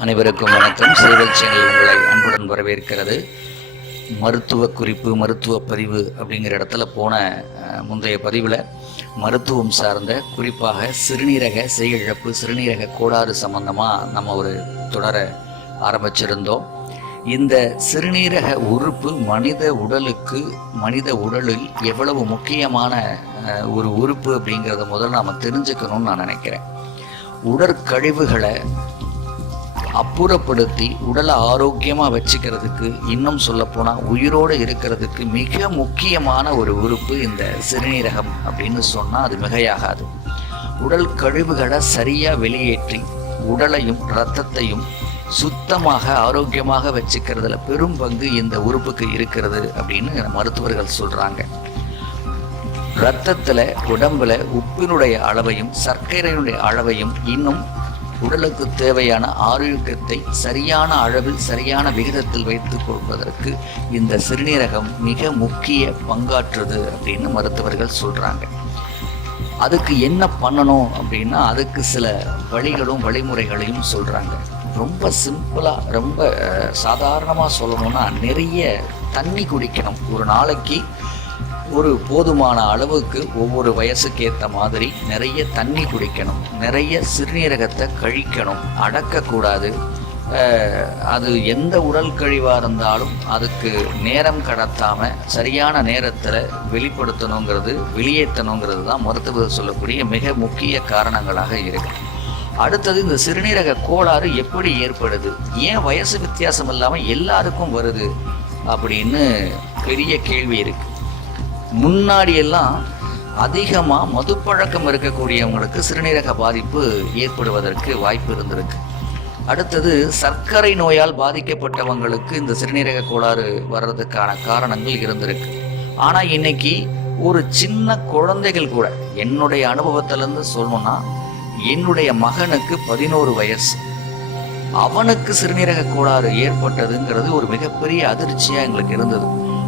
அனைவருக்கும் வணக்கம். சேவல் சேனல் உங்களை அன்புடன் வரவேற்கிறது. மருத்துவ குறிப்பு மருத்துவ பதிவு அப்படிங்கிற இடத்துல போன முந்தைய பதிவில் மருத்துவம் சார்ந்த குறிப்பாக சிறுநீரக செயலிழப்பு சிறுநீரக கோளாறு சம்பந்தமாக நம்ம ஒரு தொடர ஆரம்பிச்சிருந்தோம். இந்த சிறுநீரக உறுப்பு மனித உடலுக்கு மனித உடலில் எவ்வளவு முக்கியமான ஒரு உறுப்பு அப்படிங்கிறத முதல்ல நாம் தெரிஞ்சுக்கணும்னு நான் நினைக்கிறேன். உடற்கழிவுகளை அப்புறப்படுத்தி உடலை ஆரோக்கியமாக வச்சுக்கிறதுக்கு இன்னும் சொல்லப்போனால் உயிரோடு இருக்கிறதுக்கு மிக முக்கியமான ஒரு உறுப்பு இந்த சிறுநீரகம் அப்படின்னு சொன்னால் அது மிகையாகாது. உடல் கழிவுகளை சரியாக வெளியேற்றி உடலையும் இரத்தத்தையும் சுத்தமாக ஆரோக்கியமாக வச்சுக்கிறதுல பெரும் பங்கு இந்த உறுப்புக்கு இருக்கிறது அப்படின்னு மருத்துவர்கள் சொல்கிறாங்க ரத்தத்தில் உடம்புல உப்பினுடைய அளவையும் சர்க்கரையினுடைய அளவையும் இன்னும் உடலுக்கு தேவையான ஆரோக்கியத்தை சரியான அளவில் சரியான விகிதத்தில் வைத்துக் கொள்வதற்கு இந்த சிறுநீரகம் மிக முக்கிய பங்காற்றுது அப்படின்னு மருத்துவர்கள் சொல்றாங்க. அதுக்கு என்ன பண்ணணும் அப்படின்னா அதுக்கு சில வழிகளும் வழிமுறைகளையும் சொல்றாங்க. ரொம்ப சிம்பிளா ரொம்ப சாதாரணமாக சொல்லணும்னா நிறைய தண்ணி குடிக்கணும். ஒரு நாளைக்கு ஒரு போதுமான அளவுக்கு ஒவ்வொரு வயசுக்கு ஏற்ற மாதிரி நிறைய தண்ணி குடிக்கணும். நிறைய சிறுநீரகத்தை கழிக்கணும். அடக்கக்கூடாது. அது எந்த உடல் கழிவாக இருந்தாலும் அதுக்கு நேரம் கடத்தாமல் சரியான நேரத்தில் வெளிப்படுத்தணுங்கிறது வெளியேற்றணுங்கிறது தான் மருத்துவர் சொல்லக்கூடிய மிக முக்கிய காரணங்களாக இருக்கு. அடுத்தது இந்த சிறுநீரக கோளாறு எப்படி ஏற்படுது? ஏன் வயசு வித்தியாசம் இல்லாமல் எல்லாருக்கும் வருது? அப்படின்னு பெரிய கேள்வி இருக்குது முன்னாடி எல்லாம் அதிகமாக மதுப்பழக்கம் இருக்கக்கூடியவங்களுக்கு சிறுநீரக பாதிப்பு ஏற்படுவதற்கு வாய்ப்பு இருந்திருக்கு. அடுத்தது சர்க்கரை நோயால் பாதிக்கப்பட்டவங்களுக்கு இந்த சிறுநீரக கோளாறு வர்றதுக்கான காரணங்கள் இருந்திருக்கு. ஆனால் இன்னைக்கு ஒரு சின்ன குழந்தைகள் கூட என்னுடைய அனுபவத்திலேருந்து சொல்லணும்னா என்னுடைய மகனுக்கு பதினோரு வயசு. அவனுக்கு சிறுநீரக கோளாறு ஏற்பட்டதுங்கிறது ஒரு மிகப்பெரிய அதிர்ச்சியாக எங்களுக்கு இருந்தது.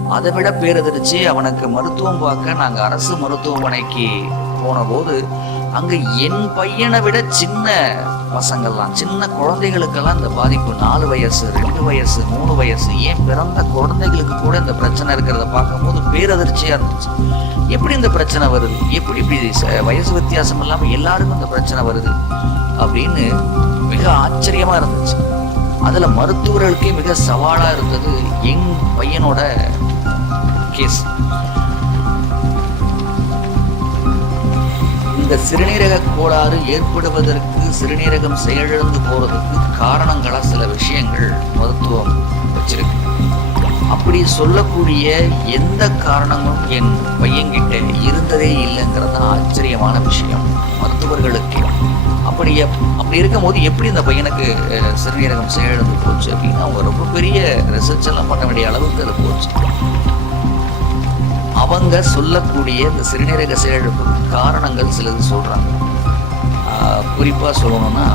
அதை விட பேரதிர்ச்சி அவனுக்கு மருத்துவம் பார்க்க நாங்கள் அரசு மருத்துவமனைக்கு போன போது அங்கே என் பையனை விட சின்ன பசங்கள்லாம் சின்ன குழந்தைகளுக்கெல்லாம் இந்த பாதிப்பு நாலு வயசு ரெண்டு வயசு மூணு வயசு. ஏன் பிறந்த குழந்தைகளுக்கு கூட இந்த பிரச்சனை இருக்கிறத பார்க்கும்போது பேரதிர்ச்சியாக இருந்துச்சு. எப்படி இந்த பிரச்சனை வருது? எப்படி இப்படி ச- வயசு வித்தியாசம் இல்லாமல் எல்லாருக்கும் இந்த பிரச்சனை வருது? அப்படின்னு மிக ஆச்சரியமாக இருந்துச்சு. அதில் மருத்துவர்களுக்கே மிக சவாலாக இருந்தது எங் பையனோட கேஸ் இந்த சிறுநீரக கோளாறு ஏற்படுவதற்கு சிறுநீரகம் செயலிழந்து போறதுக்கு காரணங்களா சில விஷயங்கள் மருத்துவம் வச்சிருக்கு. அப்படி சொல்லக்கூடிய எந்த காரணமும் என் பையன்கிட்ட இருந்ததே இல்லைங்கிறது ஆச்சரியமான விஷயம். மருத்துவர்களுக்கு. அப்படி எப்- அப்படி இருக்கும்போது எப்படி இந்த பையனுக்கு சிறுநீரகம் செயலிழந்து போச்சு அப்படின்னா அவங்க ரொம்ப பெரிய ரிசர்ச் எல்லாம் பண்ண வேண்டிய அளவுக்கு அது போச்சு. அவங்க சொல்லக்கூடிய இந்த சிறுநீரக செயலிழப்புக்கு காரணங்கள் சிலது சொல்கிறாங்க குறிப்பாக சொல்லணும்னா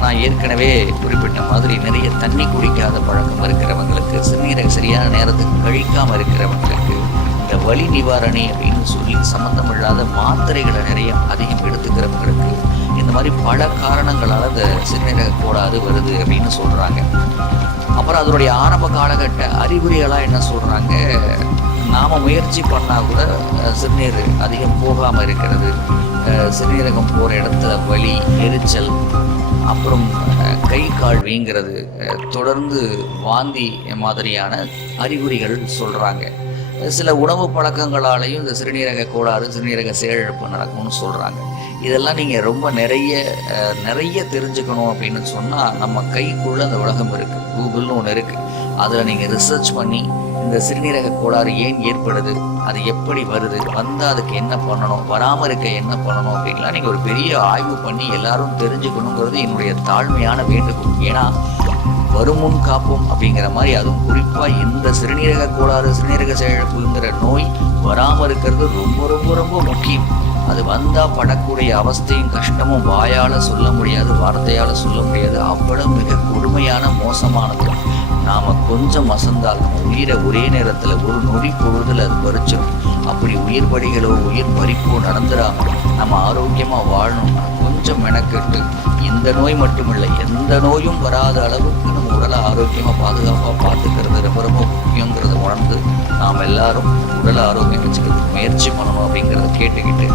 நான் ஏற்கனவே குறிப்பிட்ட மாதிரி நிறைய தண்ணி குடிக்காத பழக்கம் இருக்கிறவங்களுக்கு சிறுநீரக சரியான நேரத்துக்கு கழிக்காமல் இருக்கிறவங்களுக்கு இந்த வலி நிவாரணி அப்படின்னு சொல்லி சம்மந்தம் இல்லாத மாத்திரைகளை நிறைய அதிகம் எடுத்துக்கிறவங்களுக்கு இந்த மாதிரி பல காரணங்களால் இந்த சிறுநீரக கோளாறு வருது அப்படின்னு சொல்கிறாங்க அப்புறம் அதனுடைய ஆரம்ப காலகட்ட அறிகுறிகளாக என்ன சொல்கிறாங்க நாம் முயற்சி பண்ணால் கூட சிறுநீர் அதிகம் போகாமல் இருக்கிறது. சிறுநீரகம் போகிற இடத்துல வலி எரிச்சல் அப்புறம் கை கால் வீங்கிறது தொடர்ந்து வாந்தி மாதிரியான அறிகுறிகள் சொல்கிறாங்க சில உணவு பழக்கங்களாலையும் இந்த சிறுநீரக கோளாறு சிறுநீரக செயலிழப்பு நடக்கும்னு சொல்கிறாங்க இதெல்லாம் நீங்கள் ரொம்ப நிறைய நிறைய தெரிஞ்சுக்கணும் அப்படின்னு சொன்னால் நம்ம கைக்குள்ளே அந்த உலகம் இருக்குது கூகுள்னு ஒன்று இருக்குது அதில் நீங்கள் ரிசர்ச் பண்ணி இந்த சிறுநீரக கோளாறு ஏன் ஏற்படுது? அது எப்படி வருது? வந்தால் அதுக்கு என்ன பண்ணணும்? வராமல் இருக்க என்ன பண்ணணும்? அப்படின்லாம் நீங்கள் ஒரு பெரிய ஆய்வு பண்ணி எல்லாரும் தெரிஞ்சுக்கணுங்கிறது என்னுடைய தாழ்மையான வேண்டுகோள். ஏன்னா வருமுன் காப்போம் அப்படிங்கிற மாதிரி அதுவும் குறிப்பாக இந்த சிறுநீரக கோளாறு சிறுநீரக செயலிழப்புங்கிற நோய் வராமல் இருக்கிறது ரொம்ப ரொம்ப ரொம்ப முக்கியம். அது வந்தால் படக்கூடிய அவஸ்தையும் கஷ்டமும் வாயால் சொல்ல முடியாது வார்த்தையால் சொல்ல முடியாது. அவ்வளவு மிக கொடுமையான மோசமானது. நாம் கொஞ்சம் அசந்தால் நம்ம உயிரை ஒரே நேரத்தில் ஒரு நொடி பொழுதில் அது பறிச்சிடும் அப்படி உயிர் பலிகளோ உயிர் பறிப்போ நடந்துடாம நம்ம ஆரோக்கியமாக வாழணும்னா கொஞ்சம் மெனக்கெட்டு இந்த இந்த நோய் மட்டுமில்லை எந்த நோயும் வராத அளவுக்கு நம்ம உடலை ஆரோக்கியமாக பாதுகாப்பாக பார்த்துக்கிறது ரொம்ப ரொம்ப முக்கியங்கிறத உணர்ந்து நாம் எல்லாரும் உடல் ஆரோக்கியம் வச்சுக்கிறதுக்கு முயற்சி பண்ணணும் அப்படிங்கிறத கேட்டுக்கிட்டு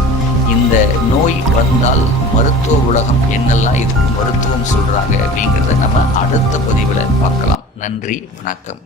இந்த நோய் வந்தால் மருத்துவ உலகம் என்னெல்லாம் இதுக்கு மருத்துவம் சொல்கிறாங்க அப்படிங்கிறத நம்ம அடுத்த பதிவில் பார்க்கலாம். நன்றி வணக்கம்.